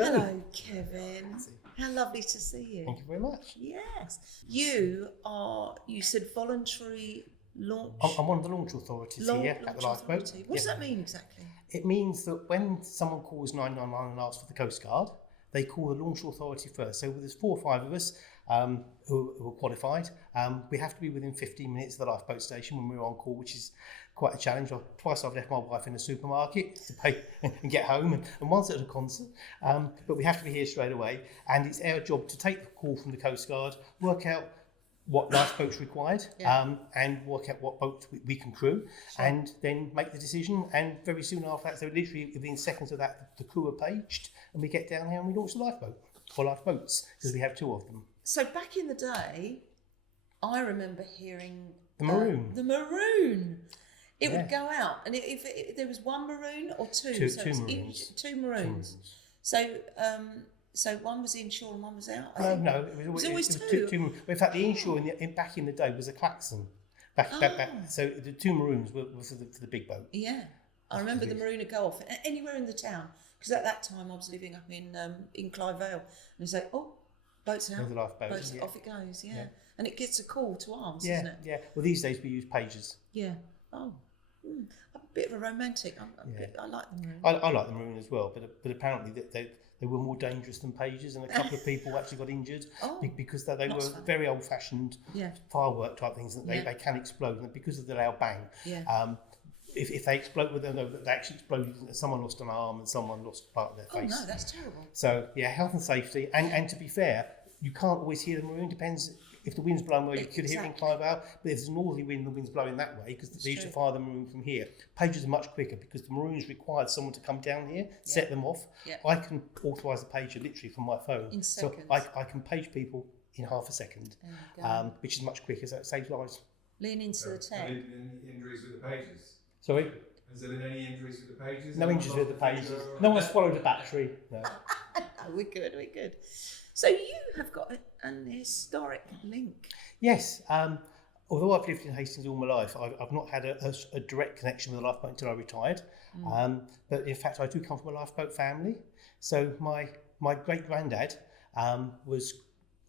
Hello, Kevin. How lovely to see you. Thank you very much. Yes. You said voluntary launch. I'm one of the launch authorities here at the lifeboat. What does that mean exactly? It means that when someone calls 999 and asks for the Coast Guard, they call the launch authority first. So there's 4 or 5 of us who are qualified. We have to be within 15 minutes of the lifeboat station when we're on call, which is quite a challenge. Twice I've left my wife in the supermarket to pay and get home, and once at a concert. But we have to be here straight away, and it's our job to take the call from the Coast Guard, work out what lifeboat's required, and work out what boats we can crew, and then make the decision. And very soon after that, so literally within seconds of that, the crew are paged, and we get down here and we launch the lifeboat, or lifeboats, because we have 2 of them. So back in the day, I remember hearing The maroon. The maroon. It would go out, and if there was 1 maroon or 2, Two so it's maroons. 2 maroons. So one was inshore and one was out. No, it was always 2. In fact, the inshore back in the day was a klaxon. Back. So the 2 maroons were for the big boat. Yeah, I remember the maroon would go off anywhere in the town, because at that time I was living up in Clive Vale, and they say, "Oh, boat's out, boat's off it goes." Yeah, and it gets a call to arms, doesn't it? Yeah. Well, these days we use pagers. Yeah. Oh. I'm a bit of a romantic. I like the maroon. I like the maroon as well, but apparently they were more dangerous than pagers, and a couple of people actually got injured because they were very old-fashioned firework type things that they can explode, and because of the loud bang. Yeah. If they explode with them, they actually exploded. Someone lost an arm and someone lost part of their face. Oh no, that's terrible. So health and safety, and to be fair, you can't always hear the maroon. Depends. If the wind's blowing well, you could hear it in Clive Vale, but if there's a northerly wind, the wind's blowing that way, because they used to fire the maroon from here. Pagers are much quicker, because the maroons required someone to come down here, set them off. Yeah. I can authorise the pager literally from my phone. In seconds. So I can page people in half a second, which is much quicker, so it saves lives. Lean into the tech. Any injuries with the pagers? Sorry? Has there been any injuries with the pagers? No injuries with the pagers. No one's swallowed a battery. No. No, we're good. So you have got an historic link. Yes. Although I've lived in Hastings all my life, I've not had a direct connection with a lifeboat until I retired. But in fact, I do come from a lifeboat family. So my great-granddad was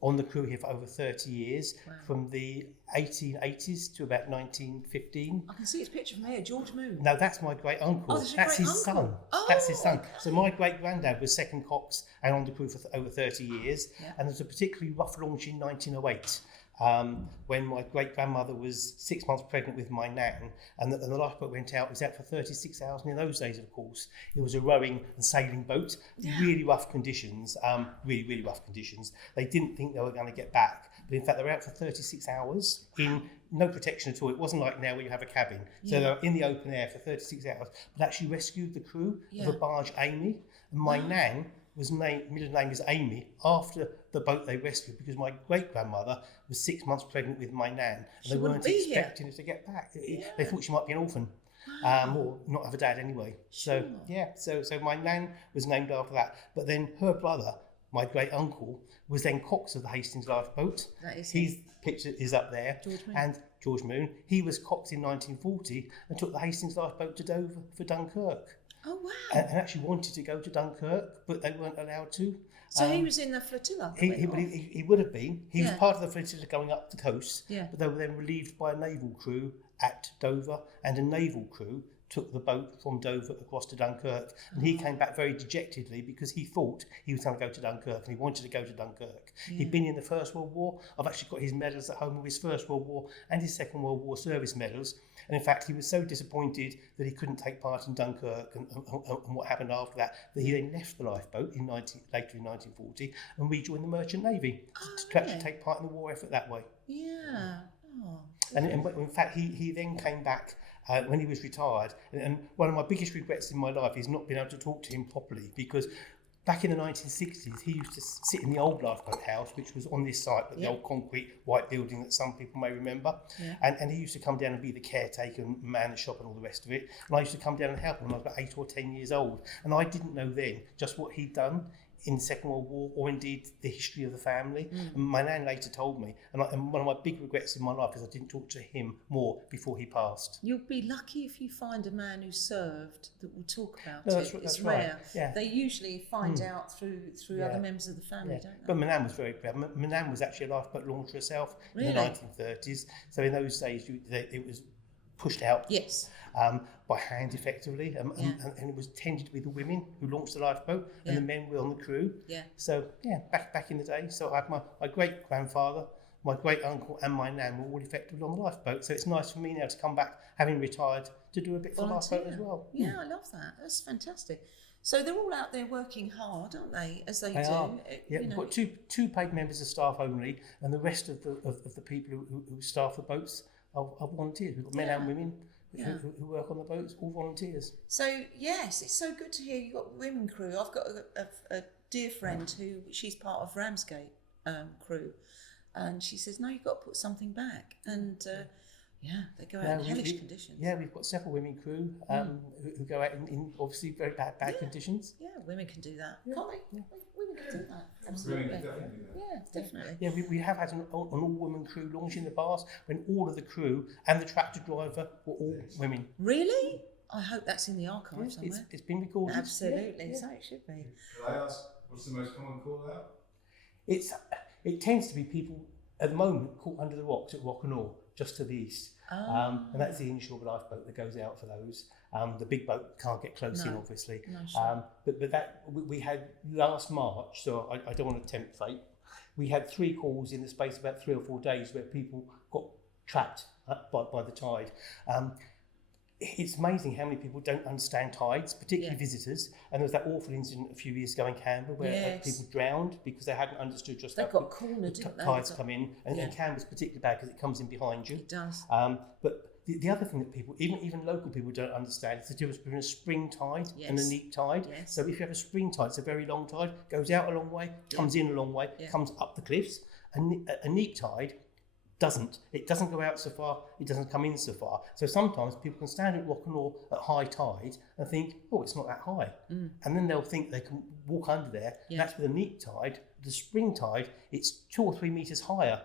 on the crew here for over 30 years, from the 1880s to about 1915. I can see his picture from here, George Moon. No, that's my great uncle. That's his son. That's his son. So my great granddad was second cox and on the crew for over 30 years. Yeah. And there was a particularly rough launch in 1908. When my great grandmother was 6 months pregnant with my nan, and the lifeboat went out. It was out for 36 hours, and in those days, of course, it was a rowing and sailing boat. Really rough conditions. Really rough conditions. They didn't think they were going to get back, but in fact, they were out for 36 hours in no protection at all. It wasn't like now where you have a cabin. So they were in the open air for 36 hours, but actually rescued the crew of a barge, Amy, and my nan was middle name is Amy, after the boat they rescued, because my great-grandmother was 6 months pregnant with my nan, and they weren't expecting her to get back. They thought she might be an orphan, or not have a dad anyway. So so my nan was named after that. But then her brother, my great-uncle, was then cox of the Hastings lifeboat. His picture is up there. George Moon. He was cox in 1940 and took the Hastings lifeboat to Dover for Dunkirk. Oh, wow. And actually wanted to go to Dunkirk, but they weren't allowed to. So he was in the flotilla? He would have been. He was part of the flotilla going up the coast, but they were then relieved by a naval crew at Dover, and a naval crew took the boat from Dover across to Dunkirk, and he came back very dejectedly because he thought he was going to go to Dunkirk, and he wanted to go to Dunkirk. He'd been in the First World War. I've actually got his medals at home of his First World War and his Second World War service medals. And in fact, he was so disappointed that he couldn't take part in Dunkirk and what happened after that he then left the lifeboat later in 1940 and rejoined the Merchant Navy to actually take part in the war effort that way. Yeah. Oh, and in fact, he then came back when he was retired. And one of my biggest regrets in my life is not being able to talk to him properly, because back in the 1960s, he used to sit in the old lifeboat house, which was on this site, but the old concrete white building that some people may remember. Yeah. And he used to come down and be the caretaker and man the shop and all the rest of it. And I used to come down and help him when I was about 8 or 10 years old. And I didn't know then just what he'd done in the Second World War, or indeed the history of the family. And my nan later told me, and one of my big regrets in my life is I didn't talk to him more before he passed. You'll be lucky if you find a man who served that will talk about That's it. that's It's right. rare. Yeah. They usually find out through other members of the family, don't they? But my nan was very proud. My nan was actually a lifeboat launcher herself in the Really? 1930s. So in those days, it was pushed out Yes. by hand effectively, and it was tended to be the women who launched the lifeboat, and the men were on the crew. Yeah. So back in the day, so I had my great grandfather, my great uncle, and my nan were all effectively on the lifeboat. So it's nice for me now to come back, having retired, to do a bit for the lifeboat as well. Yeah, I love that. That's fantastic. So they're all out there working hard, aren't they? As they do. Are. Yeah, we've got two paid members of staff only, and the rest of the people who staff the boats are volunteers. We've got men and women who work on the boats, all volunteers. So yes, it's so good to hear you've got women crew. I've got a dear friend who she's part of Ramsgate crew, and she says, no, you've got to put something back. And they go out in hellish conditions. Yeah, we've got several women crew who go out in obviously very bad conditions. Yeah, women can do that, can't they? Yeah. Women can do that. Women Absolutely. can definitely do that. Yeah, definitely. Yeah, we have had an all-woman crew launch in the past when all of the crew and the tractor driver were all women. Really? I hope that's in the archive Yes, somewhere. it's been recorded. Absolutely, Yeah. so it should be. Can I ask, what's the most common call out? It tends to be people at the moment caught under the rocks at Rock'n'All, just to the east. And that's the inshore lifeboat that goes out for those. The big boat can't get close in, obviously. No, sure. But that we had last March, so I don't want to tempt fate. We had 3 calls in the space of about 3 or 4 days where people got trapped by the tide. It's amazing how many people don't understand tides, particularly visitors. And there was that awful incident a few years ago in Canberra where people drowned because they hadn't understood just They how got cornered, didn't they? tides come in. And Canberra's particularly bad because it comes in behind you. It does. But the other thing that people, even local people, don't understand is the difference between a spring tide and a neap tide. Yes. So if you have a spring tide, it's a very long tide, goes out a long way, comes in a long way, comes up the cliffs. A neap tide doesn't. It doesn't go out so far, it doesn't come in so far. So sometimes people can stand at Rock'n'All at high tide and think, oh, it's not that high. And then they'll think they can walk under there. And that's with a neap tide. The spring tide, it's 2 or 3 metres higher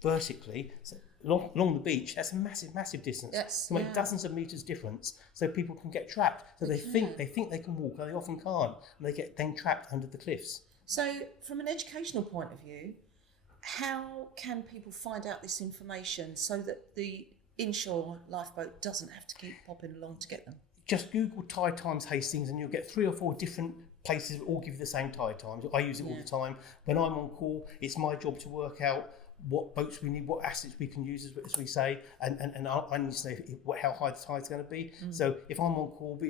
vertically. So along the beach, that's a massive distance. Yes, to make dozens of metres difference, so people can get trapped. So they think they can walk, and they often can't, and they get then trapped under the cliffs. So from an educational point of view, how can people find out this information so that the inshore lifeboat doesn't have to keep popping along to get them? Just Google tide times Hastings and you'll get 3 or 4 different places that all give you the same tide times. I use it all the time. When I'm on call, it's my job to work out what boats we need, what assets we can use, as we say, and I need to know how high the tide's going to be. So if I'm on call,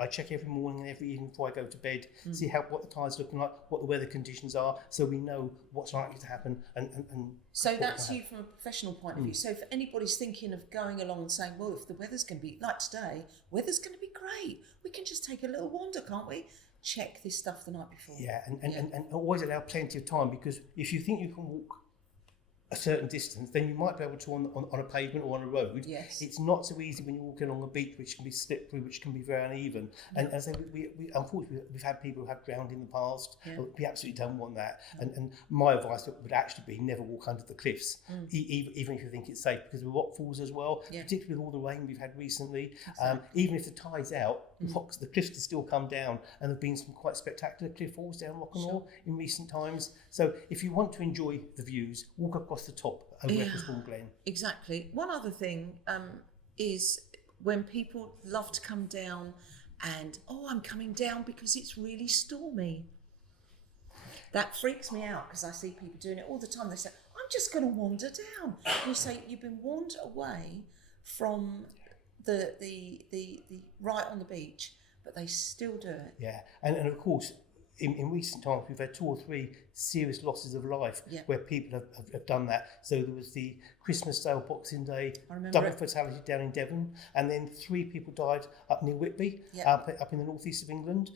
I check every morning and every evening before I go to bed, see what the tide's looking like, what the weather conditions are, so we know what's likely to happen. And so that's you from a professional point of view. So if anybody's thinking of going along and saying, well, if the weather's going to be like today, weather's going to be great, we can just take a little wander, can't we? Check this stuff the night before. Yeah, and always allow plenty of time, because if you think you can walk a certain distance, then you might be able to on a pavement or on a road. Yes. It's not so easy when you're walking along a beach, which can be slippery, which can be very uneven. And as I say, we unfortunately we've had people who have drowned in the past. We absolutely don't want that. And my advice would actually be never walk under the cliffs, even if you think it's safe, because of rockfalls as well, particularly with all the rain we've had recently. Even if the tide's out, the cliffs can still come down, and there have been some quite spectacular cliff falls down Rock'n'All in recent times. So if you want to enjoy the views, walk across the top over Ecclesbourne Glen. Exactly. One other thing is when people love to come down and, I'm coming down because it's really stormy. That freaks me out, because I see people doing it all the time. They say, I'm just going to wander down. And you say, you've been warned away from the right on the beach, but they still do it. Yeah, and of course, in recent times, we've had 2 or 3 serious losses of life where people have done that. So there was the Christmas Day or Boxing Day double fatality down in Devon, and then 3 people died up near Whitby, up in the northeast of England,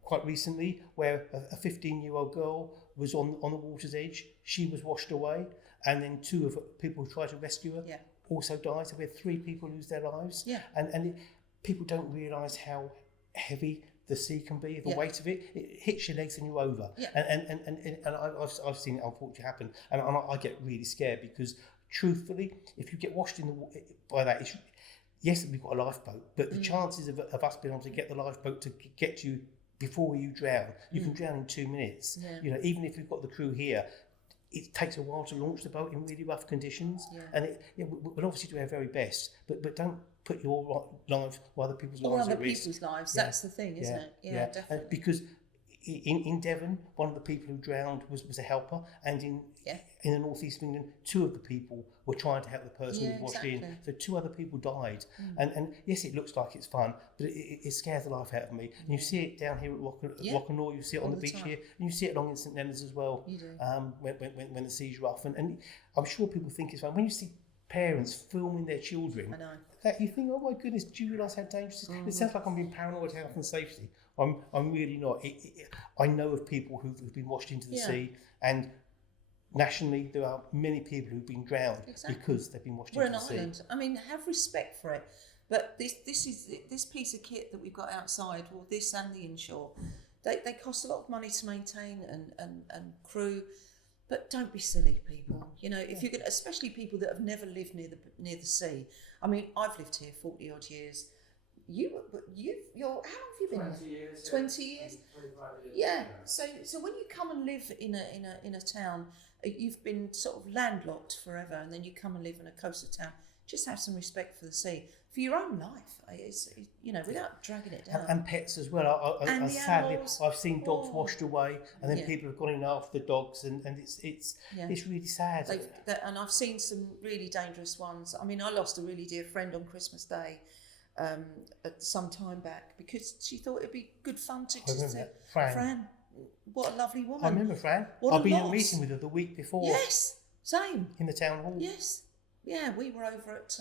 quite recently, where a 15-year-old girl was on the water's edge. She was washed away, and then 2 of people who tried to rescue her also died. So we had 3 people lose their lives. Yeah. And people don't realise how heavy the sea can be, the weight of it hits your legs and you're over. Yeah. And I've seen it unfortunately happen, and I get really scared because truthfully, if you get washed in by that, yes, we've got a lifeboat, but the chances of us being able to get the lifeboat to get you before you drown, you can drown in 2 minutes. Yeah. You know, even if we've got the crew here, it takes a while to launch the boat in really rough conditions, and we'll obviously do our very best, but don't put your life or other people's lives at risk. Or other people's lives. That's the thing, isn't it? Yeah, definitely. Because in Devon, one of the people who drowned was a helper, and in the northeast of England, 2 of the people were trying to help the person who washed in. So 2 other people died. And yes, it looks like it's fun, but it scares the life out of me. And you see it down here at Rock'n'Roll, you see it on the beach here, and you see it along in St Leonard's as well. You do. When the sea's rough, and I'm sure people think it's fun when you see parents filming their children. I know. That you think, oh my goodness, do you realise how dangerous it is? It sounds like I'm being paranoid health and safety. I'm really not. I know of people who've been washed into the sea, and nationally there are many people who've been drowned because they've been washed into the sea. We're an island. I mean, have respect for it. But this piece of kit that we've got outside, well, this and the inshore, they cost a lot of money to maintain and crew. But don't be silly, people. You know, if you're gonna, especially people that have never lived near the sea. I mean, I've lived here 40 odd years. You're how long have you been 20 here? years. 20 years. 25 years. Yeah. So when you come and live in a town, you've been sort of landlocked forever, and then you come and live in a coastal town. Just have some respect for the sea, for your own life. Without dragging it down. And pets as well. And the sadly, animals. I've seen dogs washed away, and then people have gone in after the dogs, and it's really sad. And I've seen some really dangerous ones. I mean, I lost a really dear friend on Christmas Day. Some time back, because she thought it'd be good fun to just Fran, what a lovely woman. I remember Fran. I've been in a meeting with her the week before. Yes, same. In the town hall. Yes, yeah, we were over at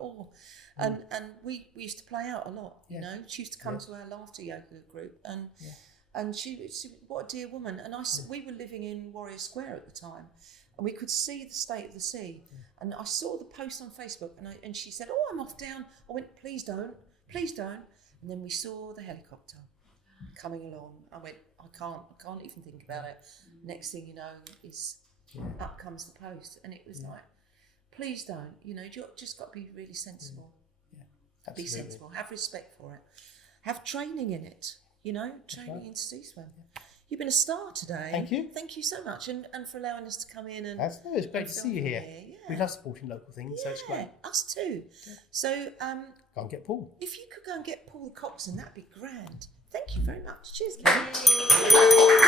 Orr, and we used to play out a lot. You know, she used to come to our laughter yoga group, and she what a dear woman. And we were living in Warrior Square at the time, and we could see the state of the sea. And I saw the post on Facebook, and she said, "Oh, I'm off down." I went, "Please don't, please don't." And then we saw the helicopter coming along. I went, I can't even think about it. Next thing you know, is up comes the post, and it was like, please don't. You know, you just got to be really sensible. Yeah, be sensible. Have respect for it. Have training in it. You know, training in sea swim. You've been a star today. Thank you. Thank you so much, and for allowing us to come in and. It's great to see you here. Yeah. We love supporting local things, so it's great. Us too. Yeah. So go and get Paul. If you could go and get Paul the coxswain, that'd be grand. Thank you very much. Cheers, Kate.